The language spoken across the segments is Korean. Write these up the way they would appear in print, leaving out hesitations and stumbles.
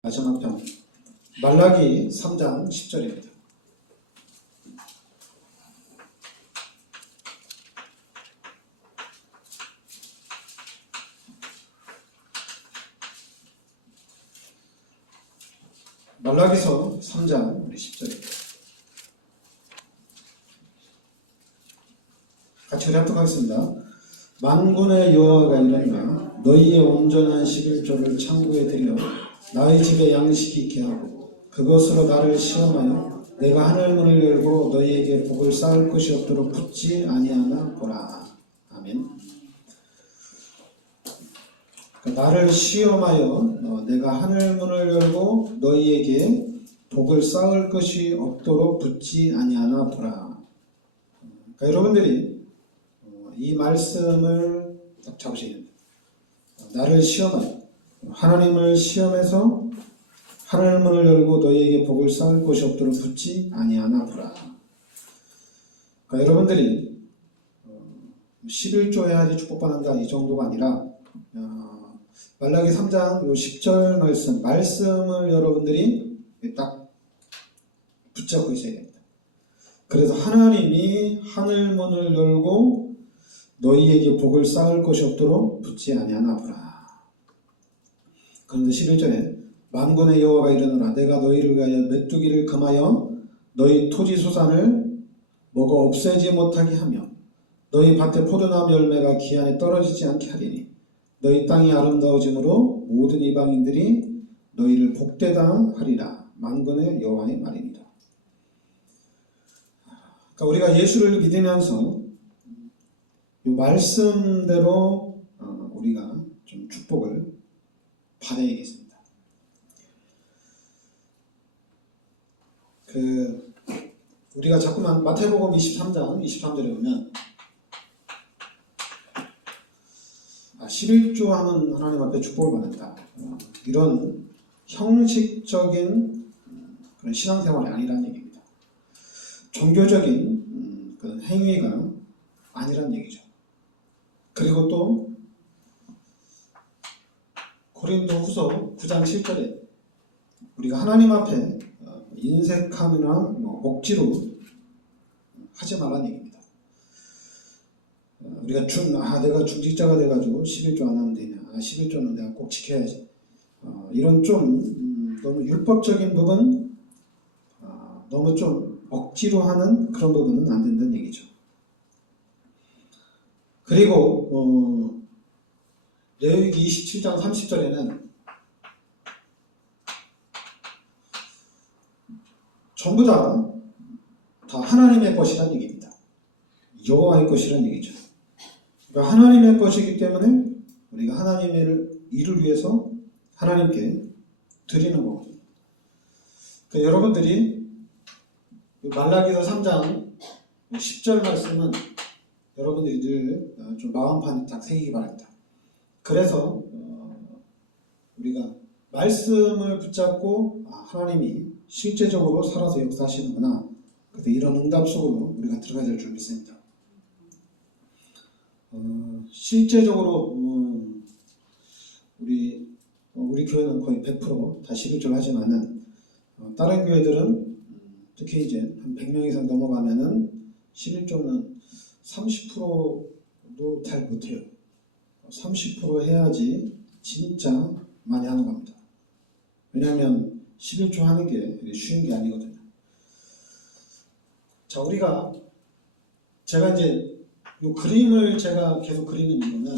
마지막 편 말라기 3장 10절입니다. 말라기서 3장 10절입니다. 같이 우리 합독하겠습니다. 만군의 여호와가 이르노라 너희의 온전한 11조를 창고에 들여 나의 집에 양식이 있게 하고 그것으로 나를 시험하여 내가 하늘 문을 열고 너희에게 복을 쌓을 것이 없도록 붙지 아니하나 보라. 아멘. 나를 시험하여 내가 하늘 문을 열고 너희에게 복을 쌓을 것이 없도록 붙지 아니하나 보라. 그러니까 여러분들이 이 말씀을 딱 잡으셔야 됩니다. 나를 시험하여 하나님을 시험해서 하늘 문을 열고 너희에게 복을 쌓을 것이 없도록 붙지 아니하나 보라. 그러니까 여러분들이 11조 해야지 축복받는다 이 정도가 아니라 말라기 3장 요 10절 말씀을 여러분들이 딱 붙잡고 있어야 됩니다. 그래서 하나님이 하늘 문을 열고 너희에게 복을 쌓을 것이 없도록 붙지 아니하나 보라. 그런데 11절에 만군의 여호와가 이르노라 내가 너희를 위하여 메뚜기를 금하여 너희 토지 소산을 먹어 없애지 못하게 하며 너희 밭의 포도나무 열매가 기한에 떨어지지 않게 하리니 너희 땅이 아름다워짐으로 모든 이방인들이 너희를 복되다 하리라. 만군의 여호와의 말입니다. 그러니까 우리가 예수를 믿으면서 이 말씀대로 우리가 좀 축복을 받아야겠습니다. 우리가 자꾸만 마태복음 23장 23절에 보면 11조 하면 하나님 앞에 축복을 받는다. 이런 형식적인 그런 신앙생활이 아니라는 얘기입니다. 종교적인 그런 행위가 아니라는 얘기죠. 그리고 또 고린도후서 9장 7절에 우리가 하나님 앞에 인색함이나 억지로 하지 말라는 얘기입니다. 우리가 내가 중직자가 돼가지고 11조 안 하면 되냐, 11조는 내가 꼭 지켜야지, 이런 좀 너무 율법적인 부분, 너무 좀 억지로 하는 그런 부분은 안 된다는 얘기죠. 그리고 레위기 27장 30절에는 전부 다 하나님의 것이라는 얘기입니다. 여호와의 것이라는 얘기죠. 그러니까 하나님의 것이기 때문에 우리가 하나님의 일을 위해서 하나님께 드리는 거거든요. 그러니까 여러분들이 말라기서 3장 10절 말씀은 여러분들이 늘 좀 마음판에 딱 새기기 바랍니다. 그래서 우리가 말씀을 붙잡고 하나님이 실제적으로 살아서 역사하시는구나. 그래서 이런 응답 속으로 우리가 들어가야 될 줄 믿습니다. 실제적으로 우리 교회는 거의 100% 다 11절 하지만은 다른 교회들은 특히 이제 한 100명 이상 넘어가면은 11조는 30%도 잘 못해요. 30% 해야지 진짜 많이 하는 겁니다. 왜냐하면 11조 하는 게 쉬운 게 아니거든요. 자, 제가 이제 이 그림을 제가 계속 그리는 이유는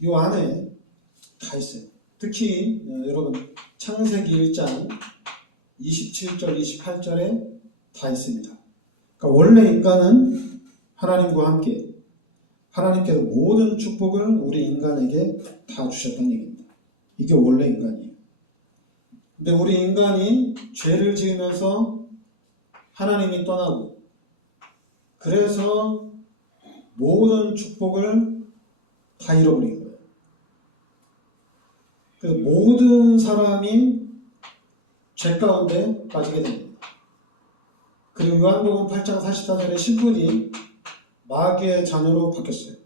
이 안에 다 있어요. 특히 여러분 창세기 1장 27절 28절에 다 있습니다. 그러니까 원래 인간은 하나님과 함께 하나님께서 모든 축복을 우리 인간에게 다 주셨다는 얘기입니다. 이게 원래 인간이에요. 근데 우리 인간이 죄를 지으면서 하나님이 떠나고 그래서 모든 축복을 다 잃어버린 거예요. 그래서 모든 사람이 죄 가운데 빠지게 됩니다. 그리고 요한복음 8장 44절에 신분이 마귀의 자녀로 바뀌었어요.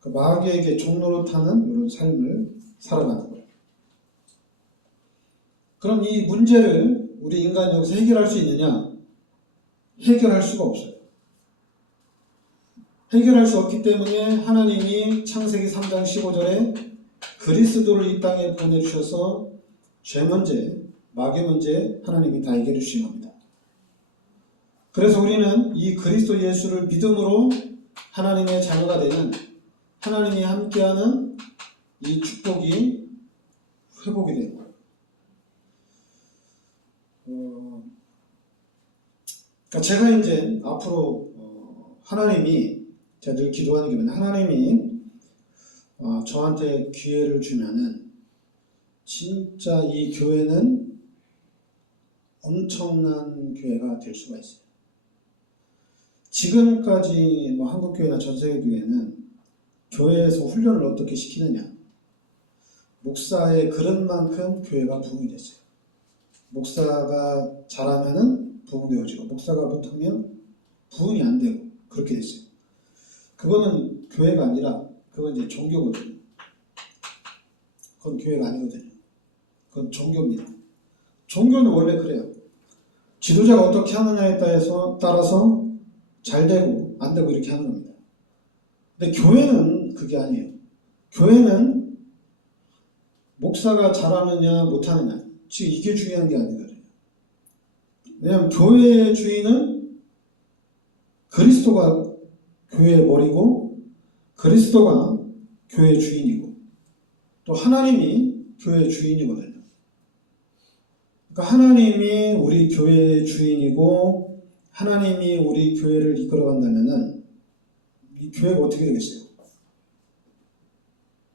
그 마귀에게 종로로 타는 이런 삶을 살아가는 거예요. 그럼 이 문제를 우리 인간이 여기서 해결할 수 있느냐? 해결할 수가 없어요. 해결할 수 없기 때문에 하나님이 창세기 3장 15절에 그리스도를 이 땅에 보내주셔서 죄 문제, 마귀 문제 하나님이 다 해결해 주신 겁니다. 그래서 우리는 이 그리스도 예수를 믿음으로 하나님의 자녀가 되는, 하나님이 함께하는 이 축복이 회복이 되는 거예요. 그러니까 제가 이제 앞으로 하나님이, 제가 늘 기도하는 게 뭐냐, 하나님이 저한테 기회를 주면은 진짜 이 교회는 엄청난 교회가 될 수가 있어요. 지금까지 뭐 한국교회나 전세계교회는 교회에서 훈련을 어떻게 시키느냐, 목사의 그릇만큼 교회가 부흥이 됐어요. 목사가 잘하면은 부흥되어지고 목사가 못하면 부흥이 안 되고 그렇게 됐어요. 그거는 교회가 아니라 그건 이제 종교거든요. 그건 교회가 아니거든요. 그건 종교입니다. 종교는 원래 그래요. 지도자가 어떻게 하느냐에 따라서 잘 되고 안 되고 이렇게 하는 겁니다. 근데 교회는 그게 아니에요. 교회는 목사가 잘하느냐 못하느냐, 지금 이게 중요한 게 아니거든요. 왜냐하면 교회의 주인은 그리스도가 교회의 머리고 그리스도가 교회의 주인이고 또 하나님이 교회의 주인이거든요. 그러니까 하나님이 우리 교회의 주인이고 하나님이 우리 교회를 이끌어간다면은 이 교회가 어떻게 되겠어요?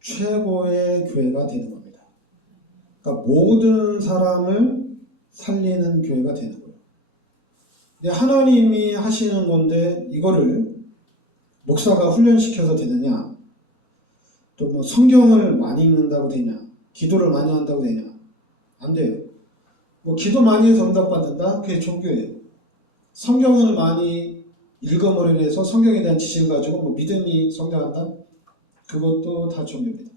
최고의 교회가 되는 겁니다. 그러니까 모든 사람을 살리는 교회가 되는 거예요. 근데 하나님이 하시는 건데 이거를 목사가 훈련시켜서 되느냐, 또 뭐 성경을 많이 읽는다고 되냐, 기도를 많이 한다고 되냐, 안 돼요. 뭐 기도 많이 해서 응답받는다? 그게 종교예요. 성경을 많이 읽어버리려 해서 성경에 대한 지식을 가지고 뭐 믿음이 성장한다? 그것도 다 종교입니다.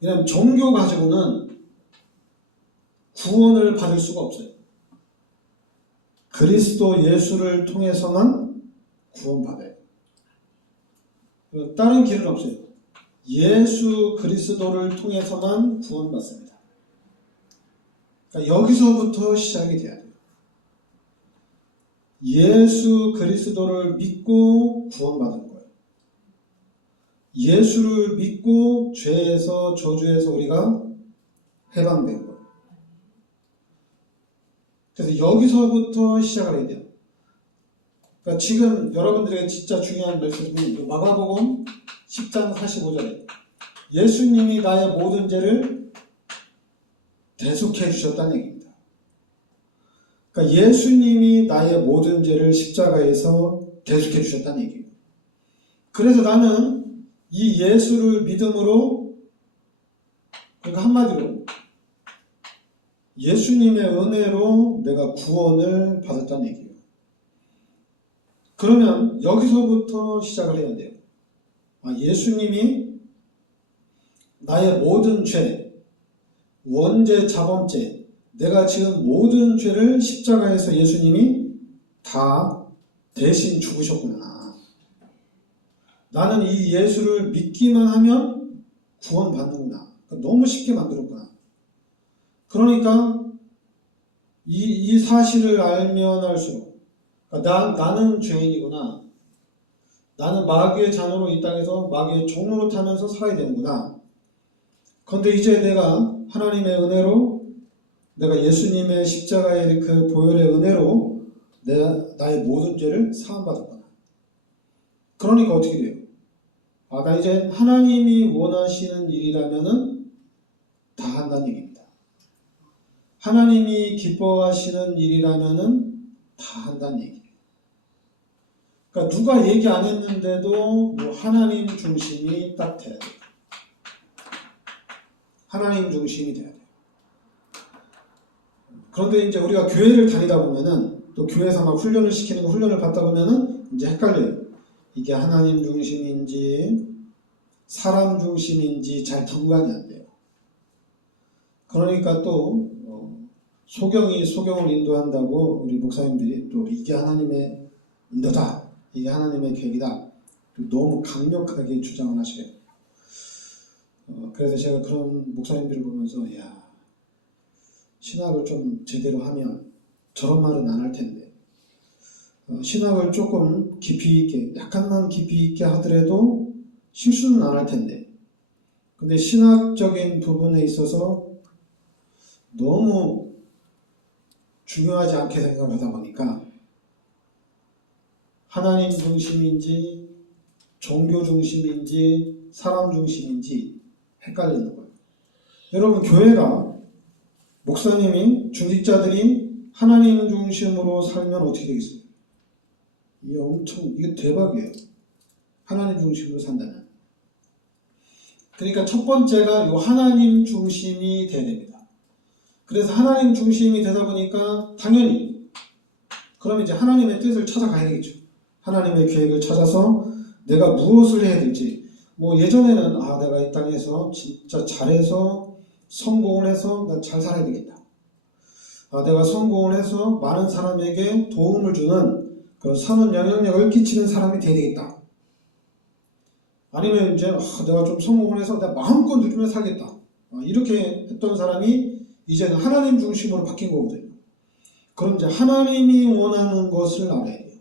왜냐하면 종교 가지고는 구원을 받을 수가 없어요. 그리스도 예수를 통해서만 구원받아요. 다른 길은 없어요. 예수 그리스도를 통해서만 구원받습니다. 그러니까 여기서부터 시작이 돼야 돼요. 예수 그리스도를 믿고 구원받은 거예요. 예수를 믿고 죄에서 저주에서 우리가 해방된 거예요. 그래서 여기서부터 시작을 해야 돼요. 그러니까 지금 여러분들에게 진짜 중요한 말씀이 마가복음 10장 45절에 예수님이 나의 모든 죄를 대속해 주셨다는 얘기입니다. 그러니까 예수님이 나의 모든 죄를 십자가에서 대속해 주셨다는 얘기예요. 그래서 나는 이 예수를 믿음으로, 그러니까 한마디로 예수님의 은혜로 내가 구원을 받았다는 얘기예요. 그러면 여기서부터 시작을 해야 돼요. 예수님이 나의 모든 죄, 원죄, 자범죄, 내가 지은 모든 죄를 십자가에서 예수님이 다 대신 죽으셨구나. 나는 이 예수를 믿기만 하면 구원받는구나. 너무 쉽게 만들었구나. 그러니까 이 사실을 알면 알수록 나는 죄인이구나. 나는 마귀의 자녀로 이 땅에서 마귀의 종으로 타면서 살아야 되는구나. 그런데 이제 내가 하나님의 은혜로, 내가 예수님의 십자가의 그 보혈의 은혜로 나의 모든 죄를 사함받았구나. 그러니까 어떻게 돼요? 나 이제 하나님이 원하시는 일이라면은 다 한다는 얘기입니다. 하나님이 기뻐하시는 일이라면은 다 한다는 얘기예요. 그러니까 누가 얘기 안 했는데도 뭐 하나님 중심이 딱 돼야 돼요. 하나님 중심이 돼야 돼요. 그런데 이제 우리가 교회를 다니다 보면은, 또 교회에서 막 훈련을 시키는 거, 훈련을 받다 보면은 이제 헷갈려요. 이게 하나님 중심인지 사람 중심인지 잘 분간이 안 돼요. 그러니까 또 소경이 소경을 인도한다고 우리 목사님들이 또 이게 하나님의 인도다, 이게 하나님의 계획이다, 너무 강력하게 주장을 하셔요. 그래서 제가 그런 목사님들을 보면서 야, 신학을 좀 제대로 하면 저런 말은 안 할 텐데, 신학을 조금 깊이 있게, 약간만 깊이 있게 하더라도 실수는 안 할 텐데, 근데 신학적인 부분에 있어서 너무 중요하지 않게 생각하다 보니까 하나님 중심인지 종교 중심인지 사람 중심인지 헷갈리는 거예요. 여러분, 교회가 목사님이 중직자들이 하나님 중심으로 살면 어떻게 되겠어요? 이게 대박이에요. 하나님 중심으로 산다면. 그러니까 첫 번째가 이 하나님 중심이 돼야 됩니다. 그래서 하나님 중심이 되다 보니까 당연히 그럼 이제 하나님의 뜻을 찾아가야 되겠죠. 하나님의 계획을 찾아서 내가 무엇을 해야 될지. 예전에는 내가 이 땅에서 진짜 잘해서 성공을 해서 나 잘 살아야 되겠다. 내가 성공을 해서 많은 사람에게 도움을 주는 그런 선한 영향력을 끼치는 사람이 돼야 되겠다. 아니면 이제 내가 좀 성공을 해서 내가 마음껏 누리며 살겠다. 이렇게 했던 사람이 이제는 하나님 중심으로 바뀐 거거든요. 그럼 이제 하나님이 원하는 것을 알아야 돼요.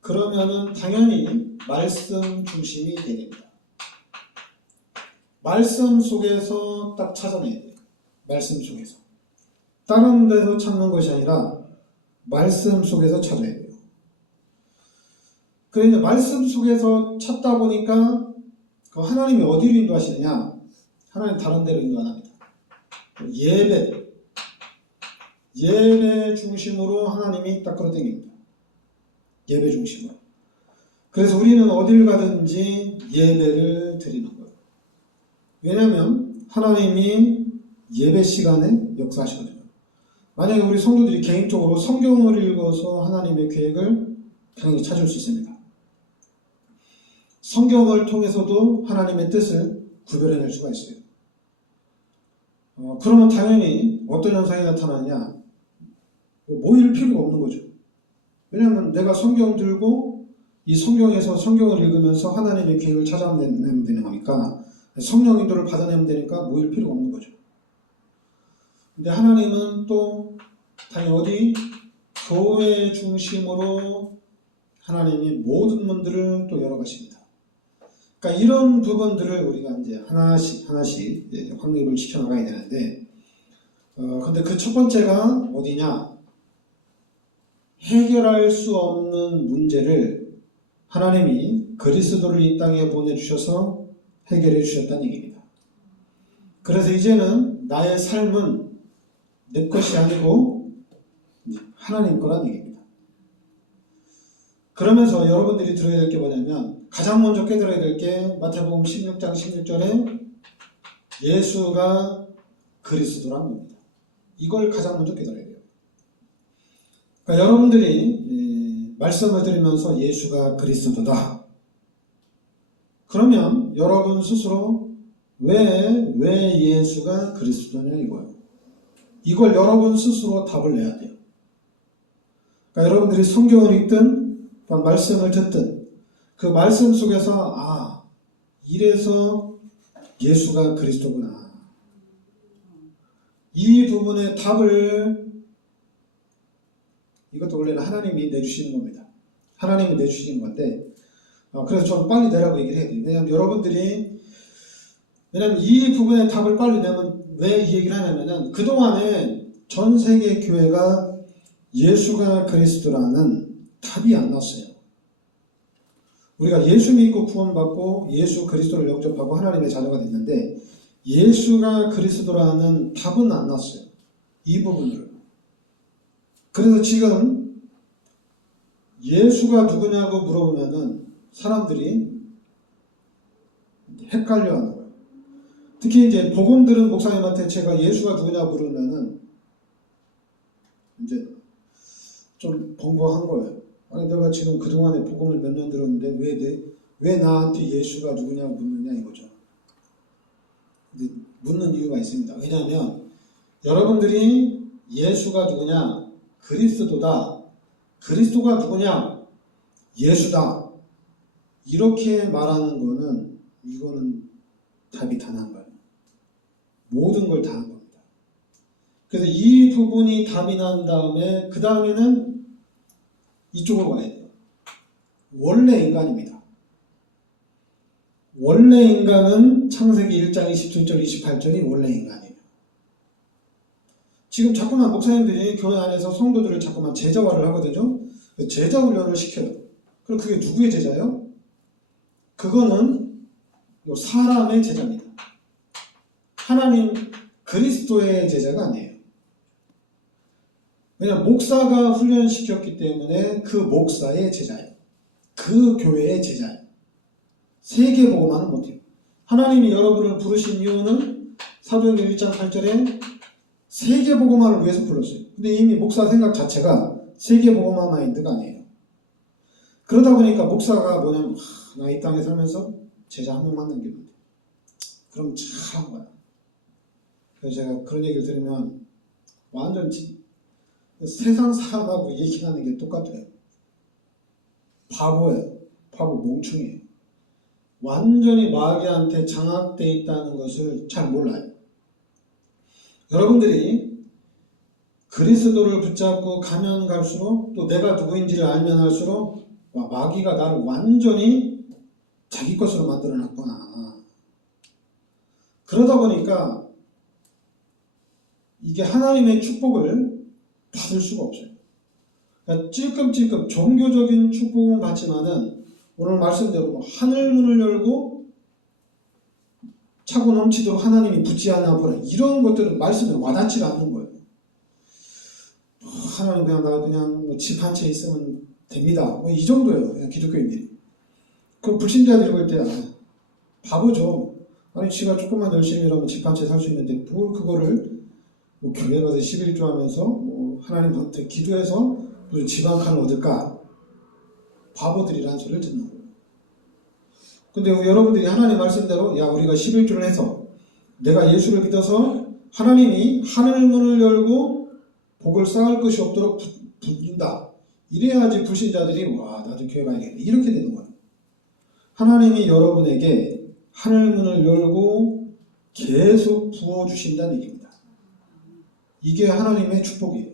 그러면은 당연히 말씀 중심이 됩니다. 말씀 속에서 딱 찾아내야 돼요. 말씀 속에서. 다른 데서 찾는 것이 아니라 말씀 속에서 찾아야 돼요. 그래서 말씀 속에서 찾다 보니까 하나님이 어디로 인도하시느냐? 하나님 다른 데로 인도 안 합니다. 예배 중심으로 하나님이 딱 끌어당깁니다. 예배 중심으로. 그래서 우리는 어딜 가든지 예배를 드리는 거예요. 왜냐하면 하나님이 예배 시간에 역사하시거든요. 만약에 우리 성도들이 개인적으로 성경을 읽어서 하나님의 계획을 당연히 찾을 수 있습니다. 성경을 통해서도 하나님의 뜻을 구별해낼 수가 있어요. 그러면 당연히 어떤 현상이 나타나냐? 모일 필요가 없는 거죠. 왜냐하면 내가 성경 들고 이 성경에서 성경을 읽으면서 하나님의 계획을 찾아내면 되는 거니까, 성령 인도를 받아내면 되니까 모일 필요가 없는 거죠. 근데 하나님은 또 당연히 어디? 교회 중심으로 하나님이 모든 분들을 또 열어가십니다. 그러니까 이런 부분들을 우리가 이제 하나씩 확립을 시켜나가야 되는데, 근데 그 첫 번째가 어디냐? 해결할 수 없는 문제를 하나님이 그리스도를 이 땅에 보내주셔서 해결해 주셨다는 얘기입니다. 그래서 이제는 나의 삶은 내 것이 아니고 하나님 거란 얘기입니다. 그러면서 여러분들이 들어야 될 게 뭐냐면, 가장 먼저 깨달아야 될 게 마태복음 16장 16절에 예수가 그리스도란 겁니다. 이걸 가장 먼저 깨달아야 돼요. 그러니까 여러분들이 말씀을 들으면서 예수가 그리스도다. 그러면 여러분 스스로 왜 예수가 그리스도냐 이거예요. 이걸 여러분 스스로 답을 내야 돼요. 그러니까 여러분들이 성경을 읽든 말씀을 듣든 그 말씀 속에서 이래서 예수가 그리스도구나. 이 부분의 답을, 이것도 원래는 하나님이 내주시는 겁니다. 하나님이 내주시는 건데, 그래서 저는 빨리 내라고 얘기를 해야 돼요. 왜냐면 이 부분의 답을 빨리 내면 왜 이 얘기를 하냐면은, 그동안에 전 세계 교회가 예수가 그리스도라는 답이 안 났어요. 우리가 예수 믿고 구원받고 예수 그리스도를 영접하고 하나님의 자녀가 됐는데, 예수가 그리스도라는 답은 안 났어요. 이 부분을. 그래서 지금 예수가 누구냐고 물어보면은 사람들이 헷갈려 하는 거예요. 특히 이제 복음 들은 목사님한테 제가 예수가 누구냐고 물으면은 이제 좀 벙벙한 거예요. 아니, 내가 지금 그동안에 복음을 몇 년 들었는데 왜 나한테 예수가 누구냐고 묻느냐 이거죠. 근데 묻는 이유가 있습니다. 왜냐하면 여러분들이 예수가 누구냐? 그리스도다. 그리스도가 누구냐? 예수다. 이렇게 말하는 거는 이거는 답이 다 난 거예요. 모든 걸 다 한 겁니다. 그래서 이 부분이 답이 난 다음에 그 다음에는 이쪽으로 와야 돼요. 원래 인간입니다. 원래 인간은 창세기 1장 27절 28절이 원래 인간이에요. 지금 자꾸만 목사님들이 교회 안에서 성도들을 자꾸만 제자화를 하거든요. 제자 훈련을 시켜요. 그럼 그게 누구의 제자예요? 그거는 사람의 제자입니다. 하나님 그리스도의 제자가 아니에요. 왜냐하면 목사가 훈련시켰기 때문에 그 목사의 제자예요. 그 교회의 제자예요. 세계복음화는 못해요. 하나님이 여러분을 부르신 이유는 사도행전 1장 8절에 세계복음화를 위해서 불렀어요. 근데 이미 목사 생각 자체가 세계복음화 마인드가 아니에요. 그러다 보니까 목사가 뭐냐면 나 이 땅에 살면서 제자 한 명만 남기면 돼. 그럼 잘한 거야. 그래서 제가 그런 얘기를 들으면 완전 세상 사람하고 얘기하는 게 똑같아요. 바보예요. 바보 멍충이에요. 완전히 마귀한테 장악되어 있다는 것을 잘 몰라요. 여러분들이 그리스도를 붙잡고 가면 갈수록 또 내가 누구인지를 알면 할수록 마귀가 나를 완전히 자기 것으로 만들어놨구나. 그러다 보니까 이게 하나님의 축복을 받을 수가 없어요. 그러니까 찔끔찔끔 종교적인 축복은 받지만은 오늘 말씀대로 하늘 문을 열고 차고 넘치도록 하나님이 붙지 않아 보라. 이런 것들은 말씀에 와닿지 않는 거예요. 하나님 그냥 집 한 채 있으면 됩니다. 이 정도예요. 그냥 기독교인들이. 그 불신자들이 볼 때 바보죠. 아니 지가 조금만 열심히 일하면 집 한 채 살 수 있는데 뭘 그거를 교회 가서 11조 하면서 하나님한테 기도해서 무슨 집 한 칸을 얻을까? 바보들이라는 소리를 듣는 거예요. 근데 여러분들이 하나님 말씀대로 우리가 11조를 해서 내가 예수를 믿어서 하나님이 하늘 문을 열고 복을 쌓을 것이 없도록 붙는다. 이래야지 불신자들이 나도 교회 가야겠다. 이렇게 되는 거예요. 하나님이 여러분에게 하늘 문을 열고 계속 부어주신다는 얘기입니다. 이게 하나님의 축복이에요.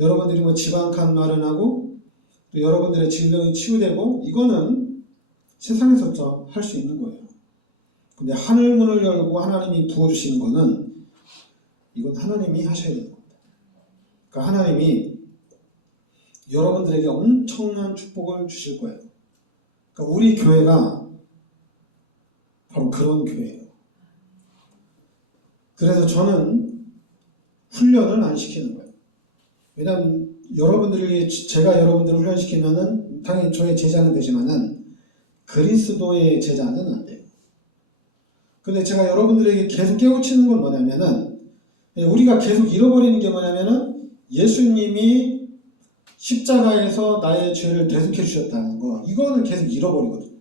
여러분들이 집 한 칸 마련하고 또 여러분들의 질병이 치유되고 이거는 세상에서 할 수 있는 거예요. 근데 하늘 문을 열고 하나님이 부어주시는 거는 이건 하나님이 하셔야 되는 겁니다. 그러니까 하나님이 여러분들에게 엄청난 축복을 주실 거예요. 그러니까 우리 교회가 바로 그런 교회예요. 그래서 저는 훈련을 안 시키는 거예요. 왜냐하면 제가 여러분들을 훈련시키면은 당연히 저의 제자는 되지만은 그리스도의 제자는 안 돼요. 근데 제가 여러분들에게 계속 깨우치는 건 뭐냐면은 우리가 계속 잃어버리는 게 뭐냐면은 예수님이 십자가에서 나의 죄를 대속해 주셨다는 거 이거는 계속 잃어버리거든요.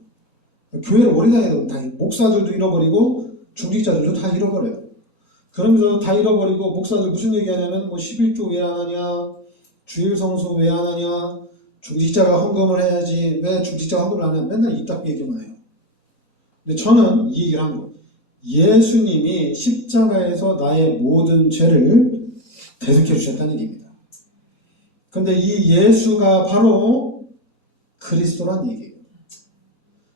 교회를 오래 다녀도 다 목사들도 잃어버리고 중직자들도 다 잃어버려요. 그러면서 다 잃어버리고 목사들 무슨 얘기하냐면 11조 왜 안 하냐, 주일 성수 왜 안 하냐, 중직자가 헌금을 해야지 왜 중직자가 헌금을 안 하냐 맨날 이따 얘기만 해요. 근데 저는 이 얘기를 한 거예요. 예수님이 십자가에서 나의 모든 죄를 대속해 주셨다는 얘기입니다. 근데 이 예수가 바로 그리스도란 얘기예요.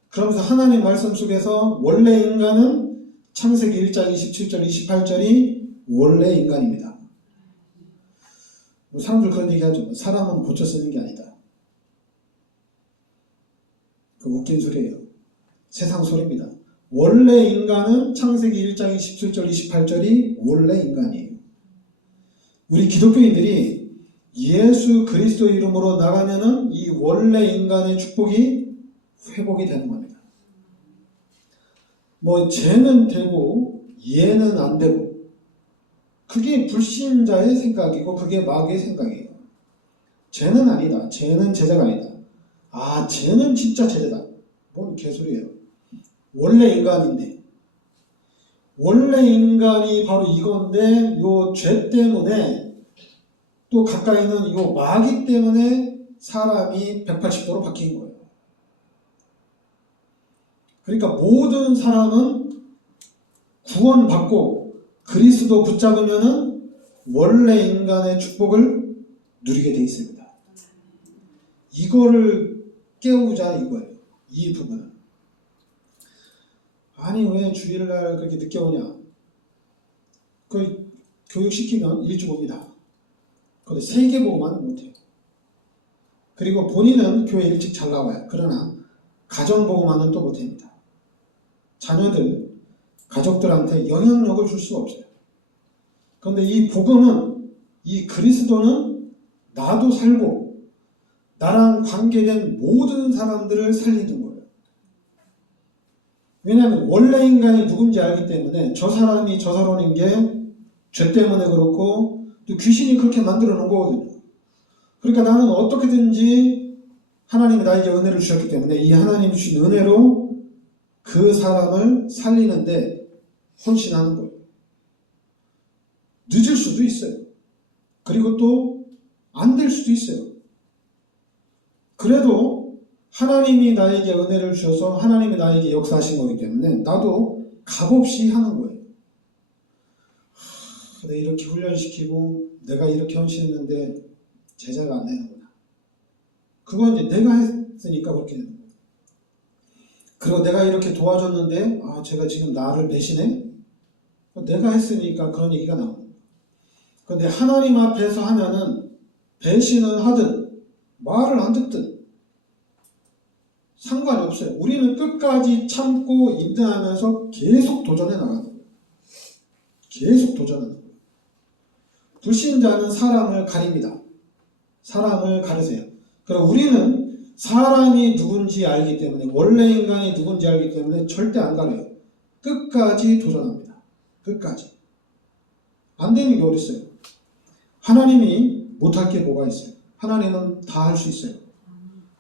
그러면서 하나님 말씀 속에서 원래 인간은 창세기 1장 27절 28절이 원래 인간입니다. 사람들 그런 얘기 하죠. 사람은 고쳐 쓰는 게 아니다. 그 웃긴 소리예요. 세상 소리입니다. 원래 인간은 창세기 1장 27절 28절이 원래 인간이에요. 우리 기독교인들이 예수 그리스도 이름으로 나가면은 이 원래 인간의 축복이 회복이 되는 겁니다. 쟤는 되고 얘는 안 되고 그게 불신자의 생각이고 그게 마귀의 생각이에요. 쟤는 아니다. 쟤는 제자가 아니다. 쟤는 진짜 제자다. 뭔 개소리예요. 원래 인간인데 원래 인간이 바로 이건데 요 죄 때문에 또 가까이는 요 마귀 때문에 사람이 180도로 바뀐 거예요. 그러니까 모든 사람은 구원받고 그리스도 붙잡으면은 원래 인간의 축복을 누리게 돼 있습니다. 이거를 깨우자 이거예요. 이 부분은. 아니 왜 주일날 그렇게 늦게 오냐? 그 교육시키면 일찍 옵니다. 근데 세계 보고만 못해요. 그리고 본인은 교회 일찍 잘 나와요. 그러나 가정 보고만은 또 못합니다. 자녀들, 가족들한테 영향력을 줄 수가 없어요. 그런데 이 복음은, 이 그리스도는 나도 살고 나랑 관계된 모든 사람들을 살리는 거예요. 왜냐하면 원래 인간이 누군지 알기 때문에 저 사람이 저 사람인 게 죄 때문에 그렇고 또 귀신이 그렇게 만들어 놓은 거거든요. 그러니까 나는 어떻게든지 하나님이 나에게 은혜를 주셨기 때문에 이 하나님이 주신 은혜로 그 사람을 살리는데 헌신하는 거예요. 늦을 수도 있어요. 그리고 또 안 될 수도 있어요. 그래도 하나님이 나에게 은혜를 주셔서 하나님이 나에게 역사하신 거기 때문에 나도 값없이 하는 거예요. 내가 이렇게 훈련시키고 내가 이렇게 헌신했는데 제자가 안 되는구나. 그건 이제 내가 했으니까 그렇게 되는 거예요. 그리고 내가 이렇게 도와줬는데 제가 지금 나를 배신해? 내가 했으니까 그런 얘기가 나옵니다. 그런데 하나님 앞에서 하면은 배신을 하든 말을 안 듣든 상관이 없어요. 우리는 끝까지 참고 인내하면서 계속 도전해 나가는 거예요. 계속 도전하는 거예요. 불신자는 사람을 가립니다. 사람을 가르세요. 그리고 우리는 사람이 누군지 알기 때문에 원래 인간이 누군지 알기 때문에 절대 안 가려요. 끝까지 도전합니다. 끝까지. 안 되는 게 어딨어요. 하나님이 못할 게 뭐가 있어요. 하나님은 다 할 수 있어요.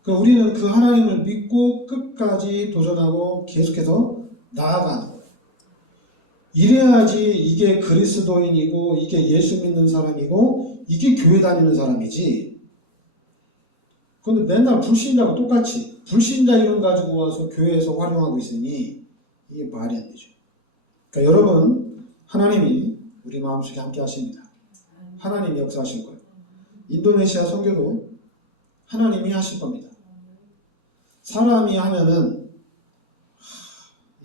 그러니까 우리는 그 하나님을 믿고 끝까지 도전하고 계속해서 나아가는 거예요. 이래야지 이게 그리스도인이고 이게 예수 믿는 사람이고 이게 교회 다니는 사람이지. 그런데 맨날 불신자하고 똑같이 불신자 이름 가지고 와서 교회에서 활용하고 있으니 이게 말이 안 되죠. 그러니까 여러분 하나님이 우리 마음속에 함께 하십니다. 하나님이 역사하실 거예요. 인도네시아 선교도 하나님이 하실 겁니다. 사람이 하면은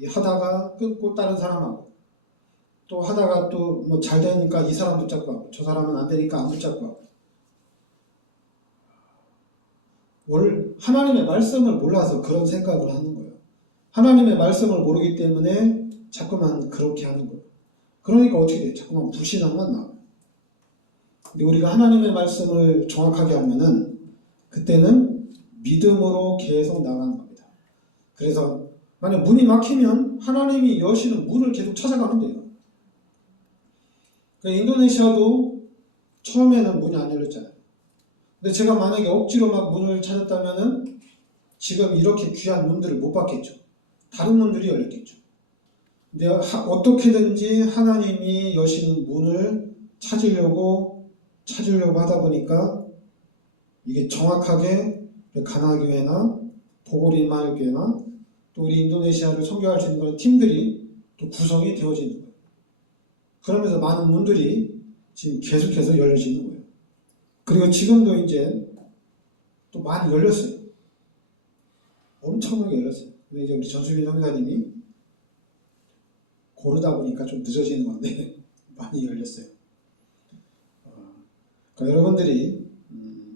하다가 끊고 다른 사람하고 또 하다가 또 뭐 잘 되니까 이 사람 붙잡고 하고 저 사람은 안 되니까 안 붙잡고 하고 하나님의 말씀을 몰라서 그런 생각을 하는 거예요. 하나님의 말씀을 모르기 때문에 자꾸만 그렇게 하는 거예요. 그러니까 어떻게 돼요? 자꾸만 불신앙만 나와요. 근데 우리가 하나님의 말씀을 정확하게 하면은 그때는 믿음으로 계속 나가는 겁니다. 그래서 만약 문이 막히면 하나님이 여시는 문을 계속 찾아가면 돼요. 그러니까 인도네시아도 처음에는 문이 안 열렸잖아요. 근데 제가 만약에 억지로 막 문을 찾았다면은 지금 이렇게 귀한 문들을 못 받겠죠. 다른 문들이 열렸겠죠. 근데 어떻게든지 하나님이 여시는 문을 찾으려고 하다 보니까 이게 정확하게 가나교회나 보고리마을교회나 또 우리 인도네시아를 선교할 수 있는 그런 팀들이 또 구성이 되어지는 거예요. 그러면서 많은 문들이 지금 계속해서 열려지는 거예요. 그리고 지금도 이제 또 많이 열렸어요. 엄청나게 열렸어요. 근데 이제 우리 전수빈 선교사님이 고르다 보니까 좀 늦어지는 건데 많이 열렸어요. 그러니까 여러분들이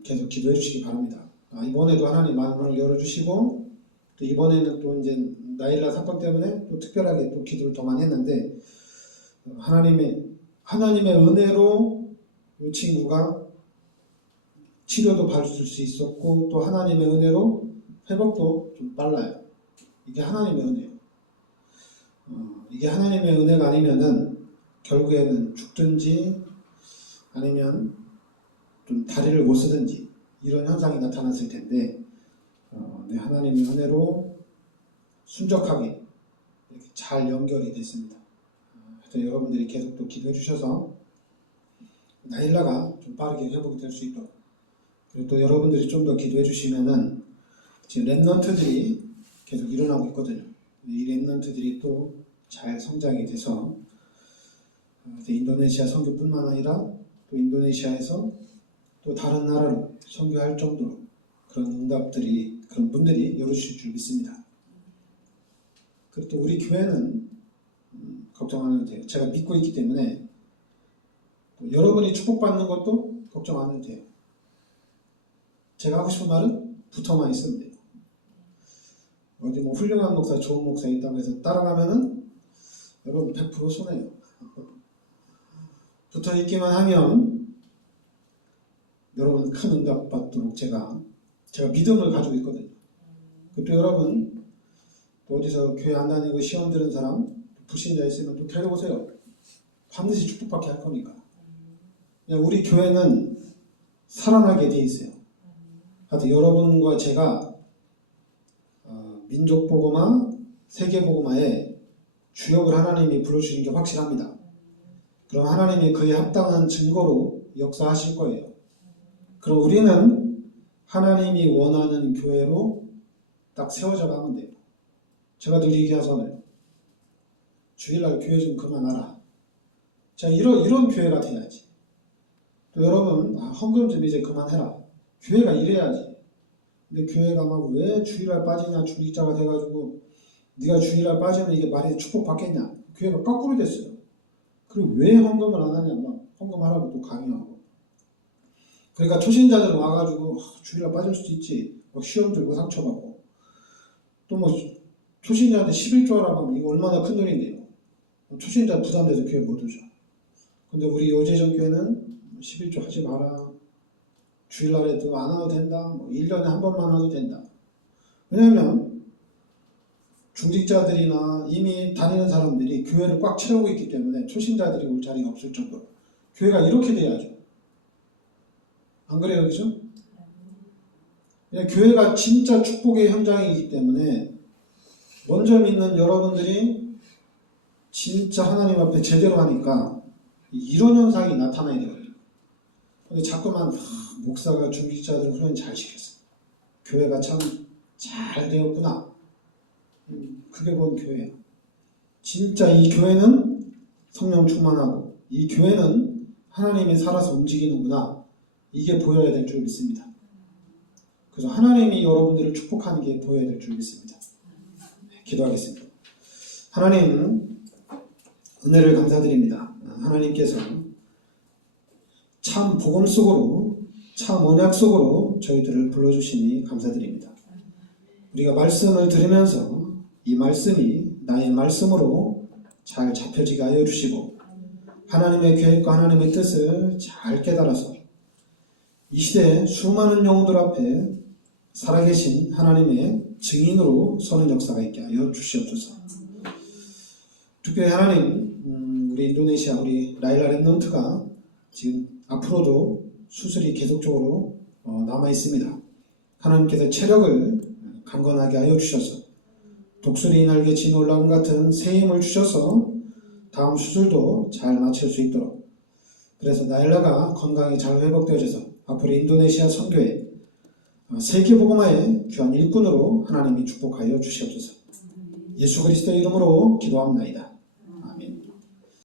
계속 기도해 주시기 바랍니다. 이번에도 하나님 많은 문을 열어주시고 또 이번에는 또 이제 나일라 사건 때문에 또 특별하게 또 기도를 더 많이 했는데 하나님의 은혜로 이 친구가 치료도 받을 수 있었고 또 하나님의 은혜로 회복도 좀 빨라요. 이게 하나님의 은혜예요. 이게 하나님의 은혜가 아니면은 결국에는 죽든지 아니면 좀 다리를 못 쓰든지 이런 현상이 나타났을 텐데 하나님의 은혜로 순적하게 이렇게 잘 연결이 됐습니다. 그래서 여러분들이 계속 또 기도해 주셔서 나일라가 좀 빠르게 회복이 될 수 있도록, 그리고 또 여러분들이 좀 더 기도해 주시면은 지금 랩넌트들이 계속 일어나고 있거든요. 이 랩넌트들이 또 잘 성장이 돼서 인도네시아 선교뿐만 아니라 또 인도네시아에서 또 다른 나라로 선교할 정도로 그런 응답들이, 그런 분들이 이루어질 줄 믿습니다. 그리고 또 우리 교회는 걱정 안 해도 돼요. 제가 믿고 있기 때문에 또 여러분이 축복받는 것도 걱정 안 해도 돼요. 제가 하고 싶은 말은 붙어만 있으면 돼요. 어디 뭐 훌륭한 목사, 좋은 목사 있다고 해서 따라가면은 여러분 100% 손해요. 붙어 있기만 하면 여러분 큰 응답 받도록 제가 믿음을 가지고 있거든요. 또 여러분 또 어디서 교회 안 다니고 시험 들은 사람, 불신자 있으면 또 데려오세요. 반드시 축복받게 할 거니까. 그냥 우리 교회는 살아나게 돼 있어요. 하여튼 여러분과 제가 민족복음화, 세계복음화에 주역을 하나님이 불러주신 게 확실합니다. 그럼 하나님이 그에 합당한 증거로 역사하실 거예요. 그럼 우리는 하나님이 원하는 교회로 딱 세워져 가면 돼요. 제가 늘 얘기하잖아요. 주일날 교회 좀 그만하라. 자, 이런 교회가 돼야지. 또 여러분, 헌금 좀 이제 그만해라. 교회가 이래야지. 근데 교회가 막 왜 주일날 빠지냐, 중직자가 돼가지고 네가 주일날 빠지면 이게 말이 축복받겠냐. 교회가 거꾸로 됐어요. 그리고 왜 헌금을 안 하냐, 막 헌금하라고 또 강요하고. 그러니까 초신자들 와가지고 주일날 빠질 수도 있지. 막 시험 들고 상처받고. 또 뭐 초신자한테 11조 하라고 하면 이거 얼마나 큰 돈인데요. 초신자 부담돼서 교회 못 오죠. 근데 우리 요제전 교회는 11조 하지 마라. 주일날에도 안 와도 된다. 뭐 1년에 한 번만 와도 된다. 왜냐하면 중직자들이나 이미 다니는 사람들이 교회를 꽉 채우고 있기 때문에 초신자들이 올 자리가 없을 정도로 교회가 이렇게 돼야죠. 안 그래요? 그죠? 교회가 진짜 축복의 현장이기 때문에 먼저 믿는 여러분들이 진짜 하나님 앞에 제대로 하니까 이런 현상이 나타나야 되거든요. 근데 자꾸만 목사가 중직자들을 훈련 잘 시켰어. 교회가 참 잘 되었구나. 그게 뭔 교회야. 진짜 이 교회는 성령 충만하고 이 교회는 하나님이 살아서 움직이는구나. 이게 보여야 될 줄 믿습니다. 그래서 하나님이 여러분들을 축복하는 게 보여야 될 줄 믿습니다. 기도하겠습니다. 하나님, 은혜를 감사드립니다. 하나님께서 참 복음 속으로, 참 언약 속으로 저희들을 불러주시니 감사드립니다. 우리가 말씀을 들으면서 이 말씀이 나의 말씀으로 잘 잡혀지게 하여 주시고 하나님의 계획과 하나님의 뜻을 잘 깨달아서 이 시대에 수많은 영혼들 앞에 살아계신 하나님의 증인으로 서는 역사가 있게 하여 주시옵소서. 특별히 하나님, 우리 인도네시아, 우리 라일라 랩넌트가 지금 앞으로도 수술이 계속적으로 남아 있습니다. 하나님께서 체력을 강건하게 하여 주셔서 독수리 날개 진 올라옴 같은 새 힘을 주셔서 다음 수술도 잘 마칠 수 있도록, 그래서 나일라가 건강히 잘 회복되어져서 앞으로 인도네시아 선교에 세계복음화의 귀한 일꾼으로 하나님이 축복하여 주시옵소서. 예수 그리스도의 이름으로 기도합니다.